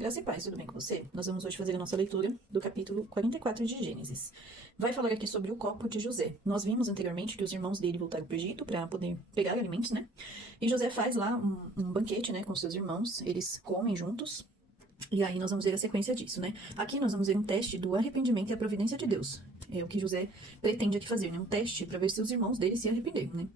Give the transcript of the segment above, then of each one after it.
Graça e paz, tudo bem com você? Nós vamos hoje fazer a nossa leitura do capítulo 44 de Gênesis. Vai falar aqui sobre o copo de José. Nós vimos anteriormente que os irmãos dele voltaram para o Egito para poder pegar alimentos, né? E José faz lá um banquete, né, com seus irmãos. Eles comem juntos. E aí nós vamos ver a sequência disso, né? Aqui nós vamos ver um teste do arrependimento e a providência de Deus. É o que José pretende aqui fazer, né? Um teste para ver se os irmãos dele se arrependeram, né?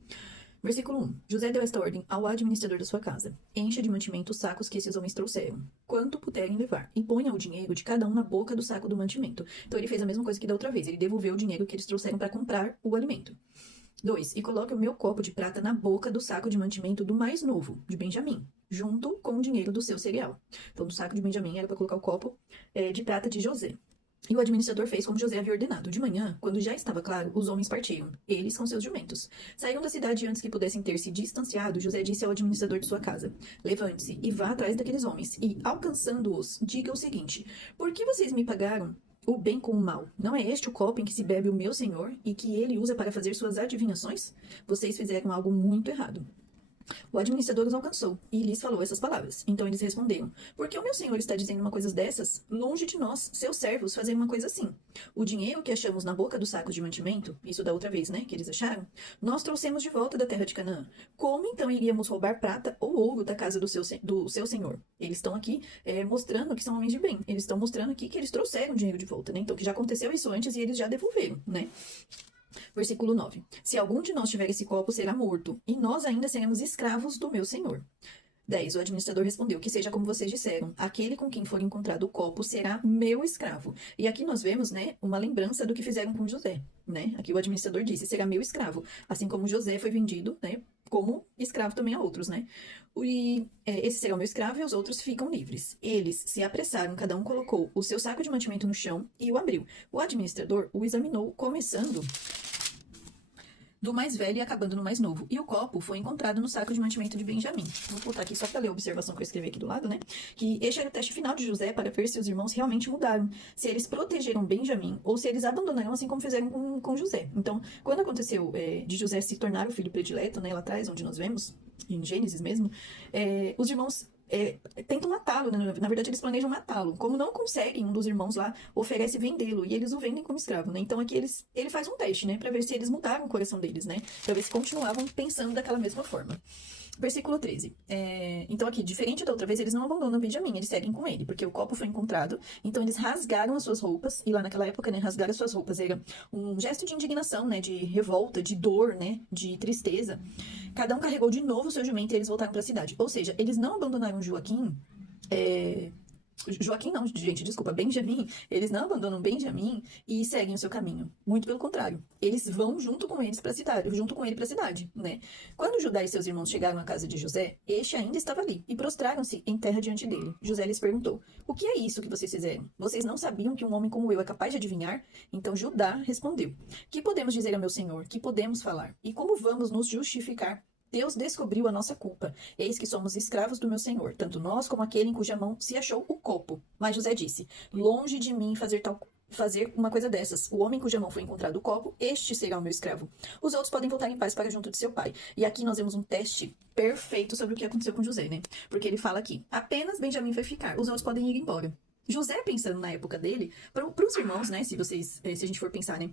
Versículo 1. José deu esta ordem ao administrador da sua casa. Encha de mantimento os sacos que esses homens trouxeram, quanto puderem levar, e ponha o dinheiro de cada um na boca do saco do mantimento. Então ele fez a mesma coisa que da outra vez. Ele devolveu o dinheiro que eles trouxeram para comprar o alimento. 2. E coloque o meu copo de prata na boca do saco de mantimento do mais novo, de Benjamim, junto com o dinheiro do seu cereal. Então, do saco de Benjamim era para colocar o copo de prata de José. E o administrador fez como José havia ordenado. De manhã, quando já estava claro, os homens partiram, eles com seus jumentos. Saíram da cidade antes que pudessem ter se distanciado. José disse ao administrador de sua casa: levante-se e vá atrás daqueles homens, e, alcançando-os, diga o seguinte: por que vocês me pagaram o bem com o mal? Não é este o copo em que se bebe o meu senhor, e que ele usa para fazer suas adivinhações? Vocês fizeram algo muito errado. O administrador os alcançou e lhes falou essas palavras. Então eles responderam: por que o meu senhor está dizendo uma coisa dessas? Longe de nós, seus servos, fazer uma coisa assim. O dinheiro que achamos na boca dos sacos de mantimento, isso da outra vez, né, que eles acharam, nós trouxemos de volta da terra de Canaã. Como então iríamos roubar prata ou ouro da casa do seu senhor? Eles estão aqui mostrando que são homens de bem. Eles estão mostrando aqui que eles trouxeram dinheiro de volta, né? Então que já aconteceu isso antes e eles já devolveram, né? Versículo 9. Se algum de nós tiver esse copo, será morto, e nós ainda seremos escravos do meu senhor. 10. O administrador respondeu: que seja como vocês disseram, aquele com quem for encontrado o copo será meu escravo. E aqui nós vemos, né, uma lembrança do que fizeram com José, né? Aqui o administrador disse: será meu escravo, assim como José foi vendido, né, como escravo também a outros, né? Esse será o meu escravo e os outros ficam livres. Eles se apressaram, cada um colocou o seu saco de mantimento no chão e o abriu. O administrador o examinou, começando do mais velho e acabando no mais novo. E o copo foi encontrado no saco de mantimento de Benjamim. Vou voltar aqui só para ler a observação que eu escrevi aqui do lado, né? Que este era o teste final de José para ver se os irmãos realmente mudaram. Se eles protegeram Benjamim ou se eles abandonaram assim como fizeram com José. Então, quando aconteceu de José se tornar o filho predileto, né? Lá atrás, onde nós vemos, em Gênesis mesmo, os irmãos tentam matá-lo, né? Na verdade eles planejam matá-lo. Como não conseguem, um dos irmãos lá oferece vendê-lo, e eles o vendem como escravo, né? Então aqui ele faz um teste, né? Pra ver se eles mudaram o coração deles, né? Pra ver se continuavam pensando daquela mesma forma. Versículo 13. Então aqui, diferente da outra vez, eles não abandonam Benjamim, eles seguem com ele, porque o copo foi encontrado, então eles rasgaram as suas roupas, e lá naquela época, né, rasgar as suas roupas era um gesto de indignação, né, de revolta, de dor, né, de tristeza. Cada um carregou de novo o seu jumento e eles voltaram para a cidade. Ou seja, eles não abandonaram Joaquim não, gente, desculpa, Benjamim. Eles não abandonam Benjamim e seguem o seu caminho. Muito pelo contrário. Eles vão junto com eles para a cidade, junto com ele para a cidade, né? Quando Judá e seus irmãos chegaram à casa de José, este ainda estava ali e prostraram-se em terra diante dele. José lhes perguntou: o que é isso que vocês fizeram? Vocês não sabiam que um homem como eu é capaz de adivinhar? Então Judá respondeu: que podemos dizer a meu senhor? Que podemos falar? E como vamos nos justificar? Deus descobriu a nossa culpa. Eis que somos escravos do meu senhor, tanto nós como aquele em cuja mão se achou o copo. Mas José disse: longe de mim fazer uma coisa dessas. O homem cuja mão foi encontrado o copo, este será o meu escravo. Os outros podem voltar em paz para junto de seu pai. E aqui nós vemos um teste perfeito sobre o que aconteceu com José, né? Porque ele fala aqui: apenas Benjamim vai ficar, os outros podem ir embora. José, pensando na época dele, para os irmãos, né? Se a gente for pensar, né?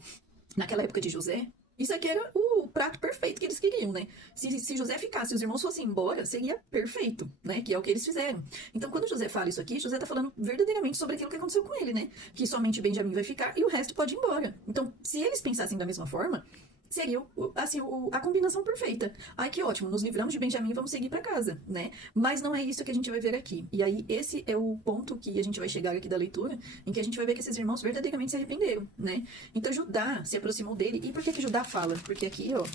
Naquela época de José, isso aqui era o prato perfeito que eles queriam, né? Se José ficasse e os irmãos fossem embora, seria perfeito, né? Que é o que eles fizeram. Então, quando José fala isso aqui, José tá falando verdadeiramente sobre aquilo que aconteceu com ele, né? Que somente Benjamim vai ficar e o resto pode ir embora. Então, se eles pensassem da mesma forma, seria assim, a combinação perfeita. Ai, que ótimo, nos livramos de Benjamim e vamos seguir para casa, né? Mas não é isso que a gente vai ver aqui. E aí, esse é o ponto que a gente vai chegar aqui da leitura, em que a gente vai ver que esses irmãos verdadeiramente se arrependeram, né? Então, Judá se aproximou dele. E por que Judá fala? Porque aqui, ó,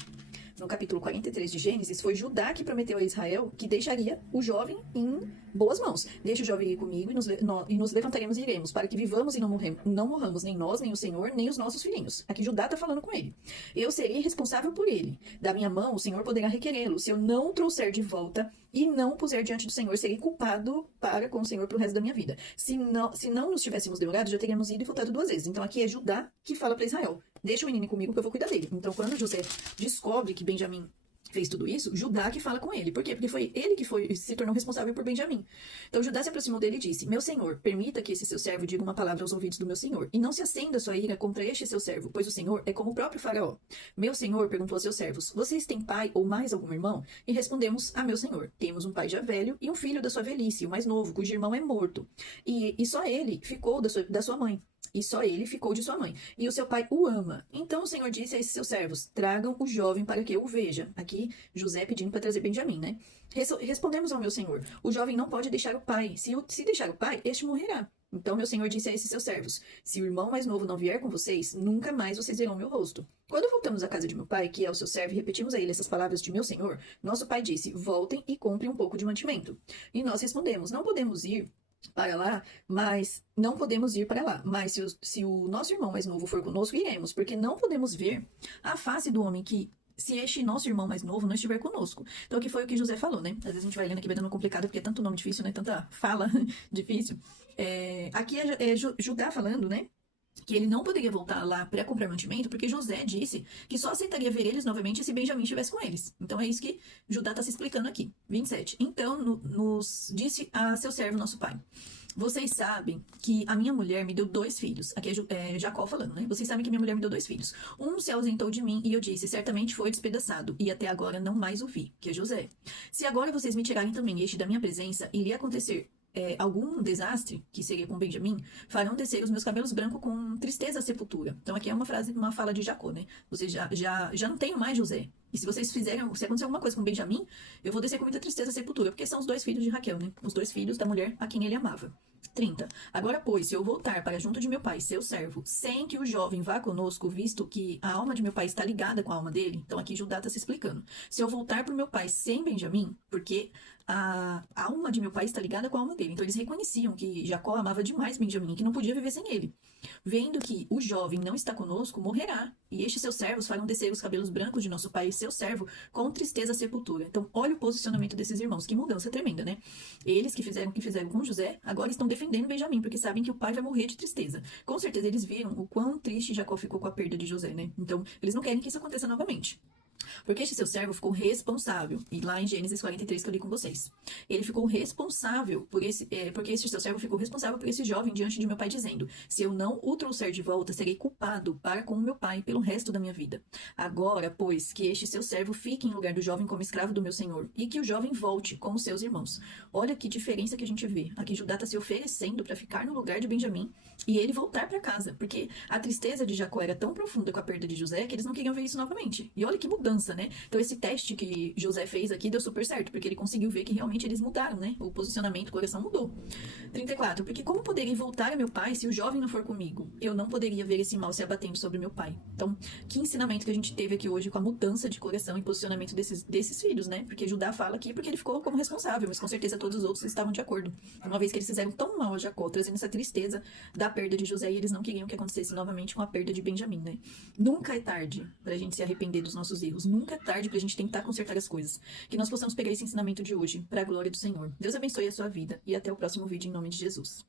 no capítulo 43 de Gênesis, foi Judá que prometeu a Israel que deixaria o jovem em boas mãos. Deixa o jovem ir comigo e nos levantaremos e iremos, para que vivamos e não morramos, nem nós, nem o Senhor, nem os nossos filhinhos. Aqui Judá está falando com ele. Eu serei responsável por ele. Da minha mão, o Senhor poderá requerê-lo. Se eu não o trouxer de volta e não o puser diante do Senhor, serei culpado para com o Senhor pro resto da minha vida. Se não nos tivéssemos demorado, já teríamos ido e voltado 2 vezes. Então aqui é Judá que fala para Israel: deixa o menino comigo que eu vou cuidar dele. Então quando José descobre que Benjamim fez tudo isso, Judá que fala com ele. Por quê? Porque foi ele que se tornou responsável por Benjamim. Então Judá se aproximou dele e disse: Meu senhor, permita que esse seu servo diga uma palavra aos ouvidos do meu senhor, e não se acenda sua ira contra este seu servo, pois o senhor é como o próprio faraó. Meu senhor perguntou aos seus servos: Vocês têm pai ou mais algum irmão? E respondemos a meu senhor: Temos um pai já velho e um filho da sua velhice, o mais novo, cujo irmão é morto. E só ele ficou da sua mãe. E só ele ficou de sua mãe. E o seu pai o ama. Então o Senhor disse a esses seus servos: Tragam o jovem para que eu o veja. Aqui, José pedindo para trazer Benjamim, né? Respondemos ao meu senhor: O jovem não pode deixar o pai. Se deixar o pai, este morrerá. Então meu senhor disse a esses seus servos: Se o irmão mais novo não vier com vocês, nunca mais vocês verão meu rosto. Quando voltamos à casa de meu pai, que é o seu servo, e repetimos a ele essas palavras de meu senhor, nosso pai disse: Voltem e comprem um pouco de mantimento. E nós respondemos: Não podemos ir para lá, mas não podemos ir para lá. Mas se o nosso irmão mais novo for conosco, iremos, porque não podemos ver a face do homem que, se este nosso irmão mais novo não estiver conosco. Então, aqui foi o que José falou, né? Às vezes a gente vai lendo aqui, vai dando complicado, porque é tanto nome difícil, né? Tanta fala difícil. Aqui é Judá falando, né? Que ele não poderia voltar lá para comprar mantimento, porque José disse que só aceitaria ver eles novamente se Benjamim estivesse com eles. Então é isso que Judá está se explicando aqui. 27. Então nos disse a seu servo, nosso pai: Vocês sabem que a minha mulher me deu 2 filhos. Aqui é Jacó falando, né? Vocês sabem que minha mulher me deu 2 filhos. Um se ausentou de mim e eu disse: Certamente foi despedaçado, e até agora não mais o vi, que é José. Se agora vocês me tirarem também este da minha presença e lhe acontecer algum desastre, que seria com Benjamim, farão descer os meus cabelos brancos com tristeza à sepultura. Então aqui é uma fala de Jacó, né? Vocês já não tenho mais José. E se acontecer alguma coisa com Benjamim, eu vou descer com muita tristeza à sepultura, porque são os 2 filhos de Raquel, né? Os 2 filhos da mulher a quem ele amava. 30. Agora, pois, se eu voltar para junto de meu pai, seu servo, sem que o jovem vá conosco, visto que a alma de meu pai está ligada com a alma dele, então aqui Judá está se explicando. Se eu voltar para o meu pai sem Benjamim, porque a alma de meu pai está ligada com a alma dele. Então eles reconheciam que Jacó amava demais Benjamim, que não podia viver sem ele. Vendo que o jovem não está conosco, morrerá. E estes seus servos farão descer os cabelos brancos de nosso pai, seu servo, com tristeza à sepultura. Então, olha o posicionamento desses irmãos. Que mudança tremenda, né? Eles que fizeram o que fizeram com José, agora estão defendendo Benjamim, porque sabem que o pai vai morrer de tristeza. Com certeza eles viram o quão triste Jacó ficou com a perda de José, né? Então, eles não querem que isso aconteça novamente. Porque este seu servo ficou responsável. E lá em Gênesis 43 que eu li com vocês. Ele ficou responsável porque este seu servo ficou responsável por esse jovem diante de meu pai, dizendo: Se eu não o trouxer de volta, serei culpado para com o meu pai pelo resto da minha vida. Agora, pois, que este seu servo fique em lugar do jovem como escravo do meu senhor, e que o jovem volte como seus irmãos. Olha que diferença que a gente vê. Aqui Judá está se oferecendo para ficar no lugar de Benjamim e ele voltar para casa. Porque a tristeza de Jacó era tão profunda com a perda de José que eles não queriam ver isso novamente. E olha que mudança, né? Então esse teste que José fez aqui deu super certo, porque ele conseguiu ver que realmente eles mudaram, né? O posicionamento, o coração mudou. 34. Porque como poderei voltar a meu pai se o jovem não for comigo? Eu não poderia ver esse mal se abatendo sobre meu pai. Então, que ensinamento que a gente teve aqui hoje com a mudança de coração e posicionamento desses filhos, né? Porque Judá fala aqui porque ele ficou como responsável, mas com certeza todos os outros estavam de acordo. Uma vez que eles fizeram tão mal a Jacó, trazendo essa tristeza da perda de José, e eles não queriam que acontecesse novamente com a perda de Benjamim, né? Nunca é tarde pra gente se arrepender dos nossos erros. Nunca é tarde pra gente tentar consertar as coisas. Que nós possamos pegar esse ensinamento de hoje pra glória do Senhor. Deus abençoe a sua vida e até o próximo vídeo em nome de Jesus.